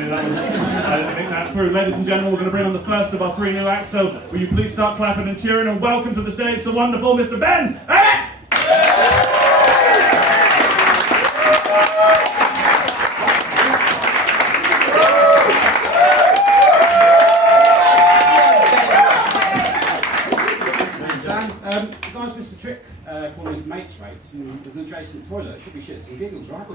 I didn't think that through. Ladies and gentlemen, we're going to bring on the first of our three new acts, so will you please start clapping and cheering and welcome to the stage the wonderful Mr. Ben Emmett! The guys missed the trick calling his mates rates, and there's an adjacent toilet. It should be shits and giggles, right?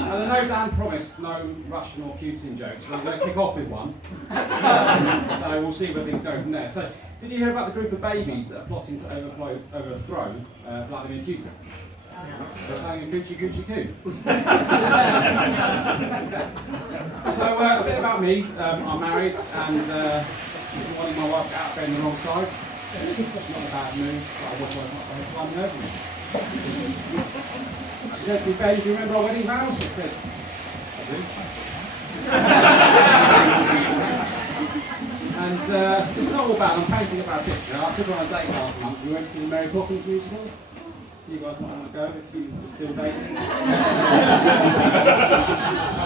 I know Dan promised no Russian or Putin jokes, but I'm going to kick off with one. So we'll see where things go from there. So, did you hear about the group of babies that are plotting to overthrow Vladimir Putin? They're playing a coochie coochie coo. So, a bit about me. I'm married and just wanting my wife out there on the wrong side. It's not a bad move, but I was climbing over me. She said to me, Ben, do you remember our wedding vows? I said, I do. And it's not all bad, I'm painting a bad picture. I took her on a date last month. We went to see the Mary Poppins musical. You guys might want to go if you were still dating.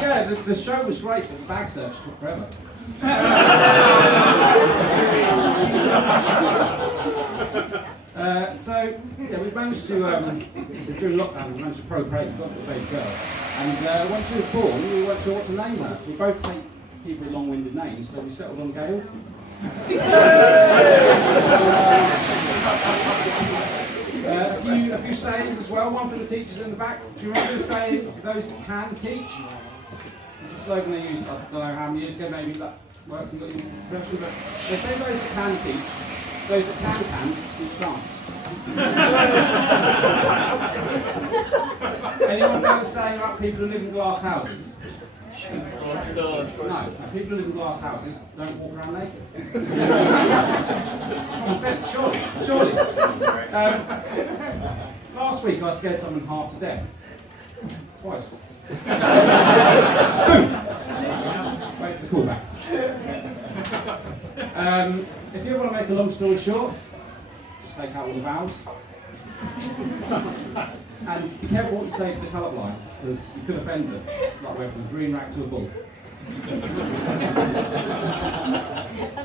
Yeah, the show was great, but the bag search took forever. So yeah, we've managed to during lockdown we managed to procreate. We've got a baby girl, and when she was born, we weren't sure what to name her. We both hate people with long-winded names, so we settled on Gail. A few sayings as well. One for the teachers in the back. Do you remember the saying, "Those that can teach"? It's a slogan they used, I don't know how many years ago, maybe that works and got used professionally, but they say those that can teach, those that can teach dance. Anyone know the saying about people who live in glass houses? No, people who live in glass houses don't walk around naked. Common sense, surely. Last week I scared someone half to death. Twice. Boom! Wait for the callback. If you ever want to make a long story short, just take out all the vowels. And be careful what you say to the colourblind, because you could offend them. It's like we're from a green rack to a bull.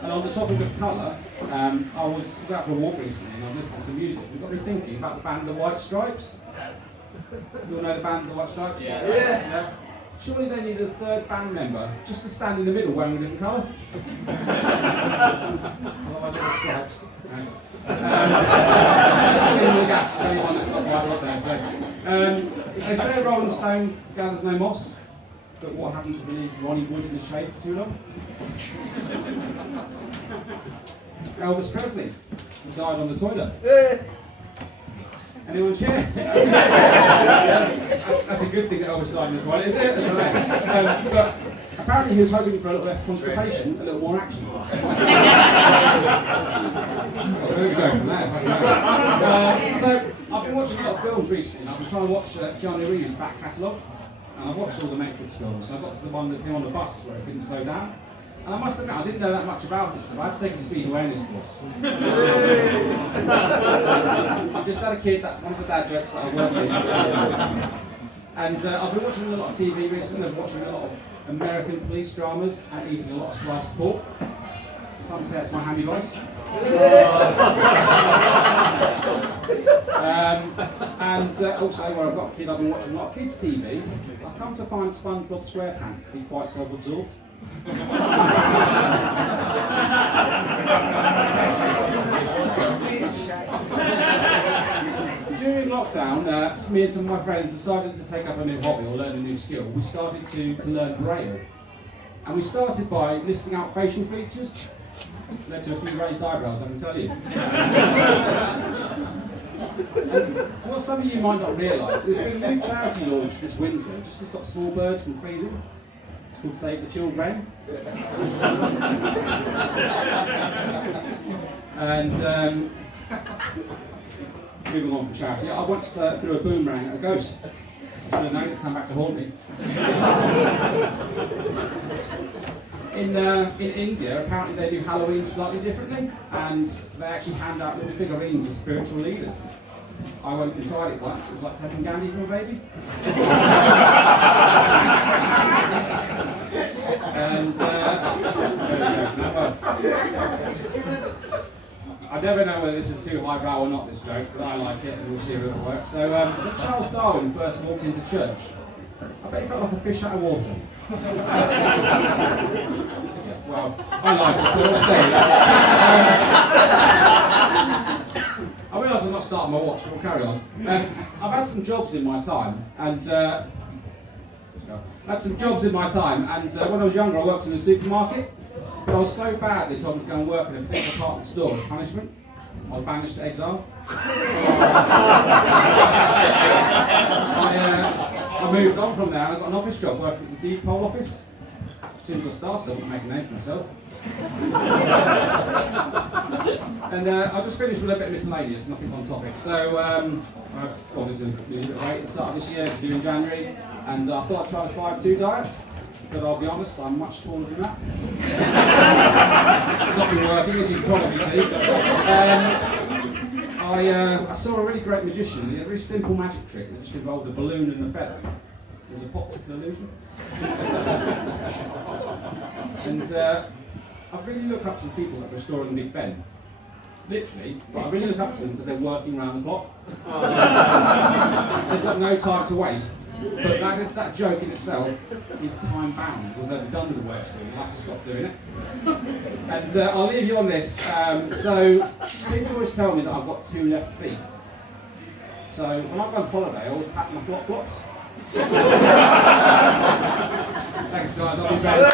And on the topic of colour, I was out for a walk recently and I was listening to some music. It got me thinking about the band The White Stripes. You all know the band The White Stripes? Yeah. Surely they needed a third band member just to stand in the middle wearing a different colour. Otherwise they're stripes. Just filling in all the gaps for anyone that's not quite up there. So, they say a Rolling Stone gathers no moss, but what happens if you leave Ronnie Wood in the shade for too long? Elvis Presley died on the toilet. Anyone cheer? That's a good thing that Elvis died in the toilet, is it? But apparently he was hoping for a little less constipation, a little more action. Where do we go from there? So I've been watching a lot of films recently. I've been trying to watch Keanu Reeves' back catalogue, and I've watched all the Matrix films. And I got to the one with him on the bus where he couldn't slow down. And I must admit, I didn't know that much about it, so I had to take a speed awareness course. I've just had a kid, that's one of the dad jokes that I work with. And I've been watching a lot of TV recently. I've been watching a lot of American police dramas and eating a lot of sliced pork. Some say it's my hammy voice. And also, where I've got a kid, I've been watching a lot of kids' TV. I've come to find SpongeBob SquarePants to be quite self-absorbed. During lockdown, me and some of my friends decided to take up a new hobby or learn a new skill. We started to learn Braille. And we started by listing out facial features. Led to a few raised eyebrows, I can tell you. And what some of you might not realise, there's been a new charity launch this winter just to stop small birds from freezing. It's called Save the Children. And moving on from charity, I once threw a boomerang at a ghost. I should have known it come back to haunt me. In India, apparently they do Halloween slightly differently, and they actually hand out little figurines of spiritual leaders. I went and tried it once. It was like taking candy from a baby. And I never know whether this is too highbrow or not, this joke, but I like it, and we'll see if it works. So, when Charles Darwin first walked into church, I bet he felt like a fish out of water. Well, I like it, so I'll stay. I realise I'm not starting my watch, but we'll carry on. I've had some jobs in my time, and when I was younger I worked in a supermarket, but I was so bad they told me to go and work in a particular part of the store as punishment. I was banished to exile. I moved on from there and I got an office job working at the Depot office. As soon as I started I wanted to make a name for myself. And I just finished with a bit of miscellaneous, nothing on topic. So I wanted to do a bit of weight at the start of this year, to do in January, and I thought I'd try the 5-2 diet, but I'll be honest, I'm much taller than that. It's not been working, as you can probably see. I saw a really great magician. He had a very simple magic trick that just involved a balloon and a feather. It was a optical illusion. And I really look up to the people that are restoring the Big Ben. Literally, but I really look up to them because they're working around the clock. They've got no time to waste. But that joke in itself is time bound, because they'll be done with the work soon. They'll have to stop doing it. And I'll leave you on this. So people always tell me that I've got 2 left feet. So when I go on holiday, I always pack my flop-flops. Thanks guys, I'll be back.